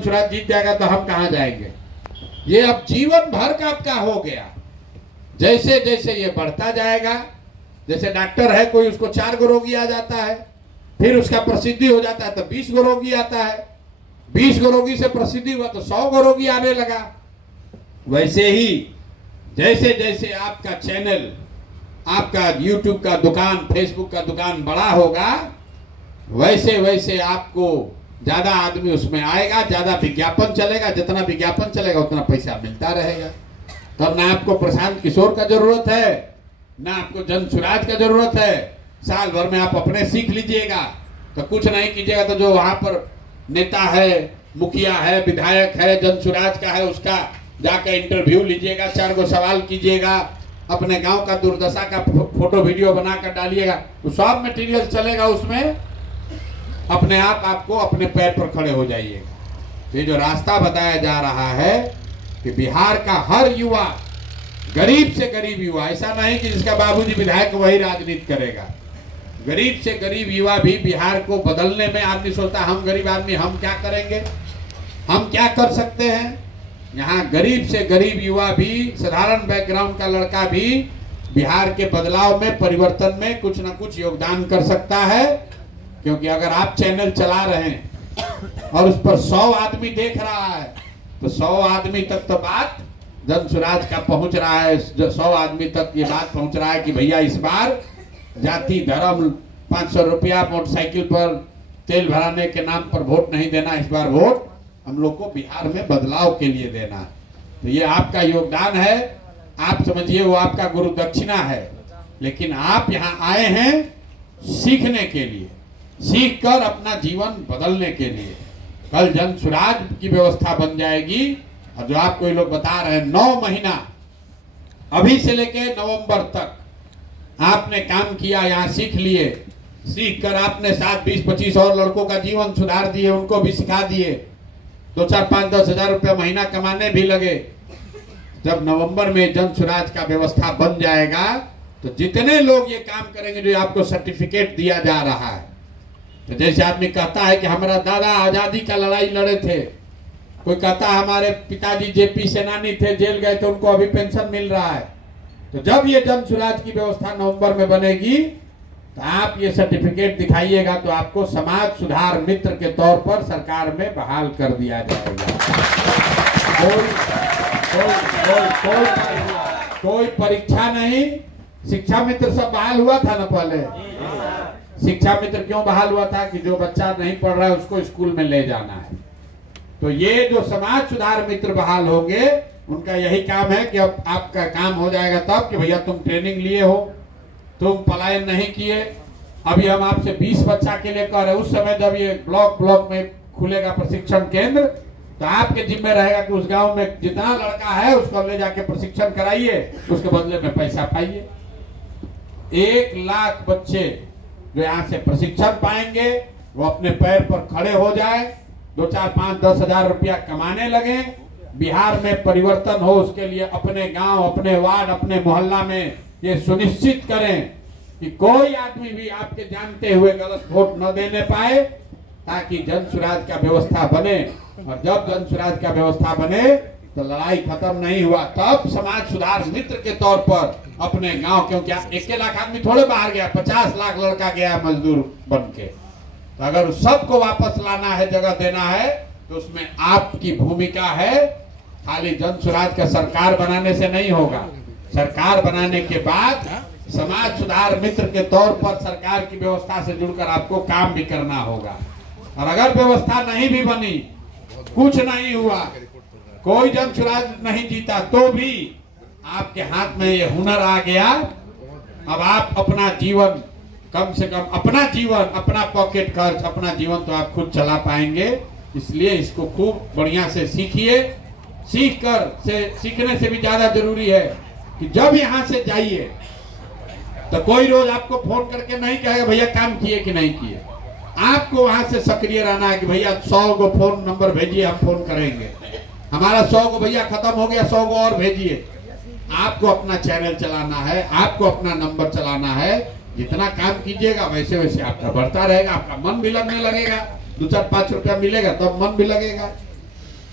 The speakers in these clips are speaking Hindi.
चुनाव जीत जाएगा तो हम कहां जाएंगे। ये अब जीवन भर का आपका हो गया। जैसे जैसे ये बढ़ता जाएगा, जैसे डॉक्टर है कोई, उसको 4 गो रोगी आ जाता है, फिर उसका प्रसिद्धि हो जाता है तो 20 गो रोगी आता है, 20 गो रोगी से प्रसिद्धि हुआ तो 100 गो रोगी आने लगा। वैसे ही जैसे जैसे आपका चैनल, आपका यूट्यूब का दुकान, फेसबुक का दुकान बड़ा होगा, वैसे वैसे आपको ज्यादा आदमी उसमें आएगा, ज्यादा विज्ञापन चलेगा, जितना विज्ञापन चलेगा उतना पैसा मिलता रहेगा। तब ना आपको प्रशांत किशोर का जरूरत है, ना आपको जन सुराज का जरूरत है। साल भर में आप अपने सीख लीजिएगा तो कुछ नहीं कीजिएगा तो जो वहां पर नेता है, मुखिया है, विधायक है, जन सुराज का है, उसका जाकर इंटरव्यू लीजिएगा, 4 गो सवाल कीजिएगा, अपने गांव का दुर्दशा का फोटो वीडियो बनाकर डालिएगा, तो सब मटेरियल चलेगा उसमें। अपने आप आपको अपने पैर पर खड़े हो जाइएगा। ये जो रास्ता बताया जा रहा है कि बिहार का हर युवा, गरीब से गरीब युवा, ऐसा नहीं कि जिसका बाबूजी विधायक वही राजनीति करेगा, गरीब से गरीब युवा भी बिहार को बदलने में, आदमी सोचता हम गरीब आदमी हम क्या करेंगे, हम क्या कर सकते हैं। यहाँ गरीब से गरीब युवा भी, साधारण बैकग्राउंड का लड़का भी बिहार के बदलाव में, परिवर्तन में कुछ न कुछ योगदान कर सकता है। क्योंकि अगर आप चैनल चला रहे हैं और उस पर 100 आदमी देख रहा है तो 100 आदमी तक तो बात जन सुराज का पहुंच रहा है, 100 आदमी तक ये बात पहुंच रहा है कि भैया इस बार जाति धर्म 500 रुपया मोटरसाइकिल पर तेल भराने के नाम पर वोट नहीं देना, इस बार वोट हम लोग को बिहार में बदलाव के लिए देना है। तो ये आपका योगदान है, आप समझिए वो आपका गुरु दक्षिणा है। लेकिन आप यहाँ आए हैं सीखने के लिए, सीख कर अपना जीवन बदलने के लिए। कल जन सुराज की व्यवस्था बन जाएगी। और जो आपको ये लोग बता रहे हैं 9 महीना अभी से लेके नवंबर तक आपने काम किया, यहाँ सीख लिए, सीख कर आपने 7, 20, 25 और लड़कों का जीवन सुधार दिए, उनको भी सिखा दिए, 2, 4, 5, 10 हजार रुपया महीना कमाने भी लगे। जब नवंबर में जन सुराज का व्यवस्था बन जाएगा तो जितने लोग ये काम करेंगे, जो आपको सर्टिफिकेट दिया जा रहा है, तो जैसे आदमी कहता है कि हमारा दादा आजादी का लड़ाई लड़े थे, कोई कहता है हमारे पिताजी जेपी सेनानी थे, जेल गए थे, उनको अभी पेंशन मिल रहा है। तो जब ये जन सुराज की व्यवस्था नवंबर में बनेगी तो आप ये सर्टिफिकेट दिखाइएगा तो आपको समाज सुधार मित्र के तौर पर सरकार में बहाल कर दिया जाएगा। कोई परीक्षा नहीं। शिक्षा मित्र सब बहाल हुआ था ना पहले। शिक्षा मित्र क्यों बहाल हुआ था कि जो बच्चा नहीं पढ़ रहा है उसको स्कूल में ले जाना है। तो ये जो समाज सुधार मित्र बहाल होंगे, उनका यही काम है कि अब आपका काम हो जाएगा तब कि भैया तुम ट्रेनिंग लिए हो, तुम पलायन नहीं किए। अभी हम आपसे 20 बच्चा के लिए कह रहे हैं, उस समय जब ये ब्लॉक में खुलेगा प्रशिक्षण केंद्र तो आपके जिम्मे रहेगा कि उस गांव में जितना लड़का है उसको ले जाके प्रशिक्षण कराइए, उसके बदले में पैसा पाइए। 1 लाख बच्चे जो यहाँ से प्रशिक्षण पाएंगे वो अपने पैर पर खड़े हो जाए, 2, 4, 5, 10 हजार रुपया कमाने लगे, बिहार में परिवर्तन हो, उसके लिए अपने गांव, अपने वार्ड, अपने मोहल्ला में ये सुनिश्चित करें कि कोई आदमी भी आपके जानते हुए गलत वोट न देने पाए, ताकि जन सुराज का व्यवस्था बने। और जब जन सुराज का व्यवस्था बने तो लड़ाई खत्म नहीं हुआ, तब समाज सुधार मित्र के तौर पर अपने गांव, क्योंकि 1 लाख आदमी थोड़े बाहर गया, 50 लाख लड़का गया मजदूर बन के। तो अगर सबको वापस लाना है, जगह देना है, तो उसमें आपकी भूमिका है। खाली जन सुराज का सरकार बनाने से नहीं होगा। सरकार बनाने के बाद समाज सुधार मित्र के तौर पर सरकार की व्यवस्था से जुड़कर आपको काम भी करना होगा। और अगर व्यवस्था नहीं भी बनी, कुछ नहीं हुआ, कोई जन सुराज नहीं जीता, तो भी आपके हाथ में ये हुनर आ गया। अब आप अपना जीवन, कम से कम अपना जीवन, अपना पॉकेट खर्च, अपना जीवन तो आप खुद चला पाएंगे। इसलिए इसको खूब बढ़िया से सीखिए। सीखने से भी ज्यादा जरूरी है कि जब यहाँ से जाइए तो कोई रोज आपको फोन करके नहीं कहेगा भैया काम किए कि नहीं किए। आपको वहां से सक्रिय रहना है कि भैया 100 को फोन नंबर भेजिए, हम फोन करेंगे। हमारा 100 को भैया खत्म हो गया, 100 को और भेजिए। आपको अपना चैनल चलाना है, आपको अपना नंबर चलाना है। जितना काम कीजिएगा वैसे वैसे आपका बढ़ता रहेगा, आपका मन भी लगने लगेगा। 2, 4, 5 रुपया मिलेगा तब मन भी लगेगा।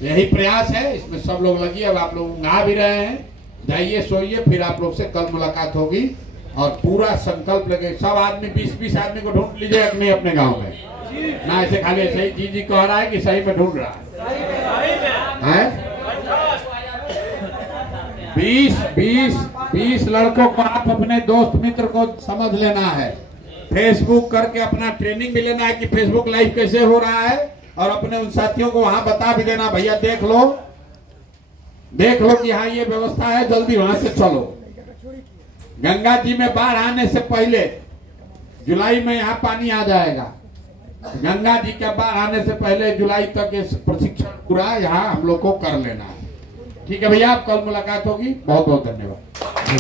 यही प्रयास है, इसमें सब लोग लगिए। अब आप लोग ऊँघा भी रहे हैं, जाइए सोइए, फिर आप लोग से कल मुलाकात होगी। और पूरा संकल्प लगे, सब आदमी 20-20 आदमी को ढूंढ लीजिए अपने अपने गांव में, ना ऐसे खाली ऐसे ही जी कह रहा है कि सही में ढूंढ रहा है। 20 लड़कों को आप अपने दोस्त मित्र को समझ लेना है, फेसबुक करके अपना ट्रेनिंग भी लेना है कि फेसबुक लाइव कैसे हो रहा है, और अपने उन साथियों को वहां बता भी देना, भैया देख लो कि हाँ ये व्यवस्था है, जल्दी वहां से चलो। गंगा जी में बाढ़ आने से पहले जुलाई में यहाँ पानी आ जाएगा। गंगा जी का बाढ़ आने से पहले जुलाई तक ये प्रशिक्षण पूरा यहाँ हम लोग को कर लेना है। ठीक है भैया, आप कल मुलाकात होगी। बहुत बहुत धन्यवाद।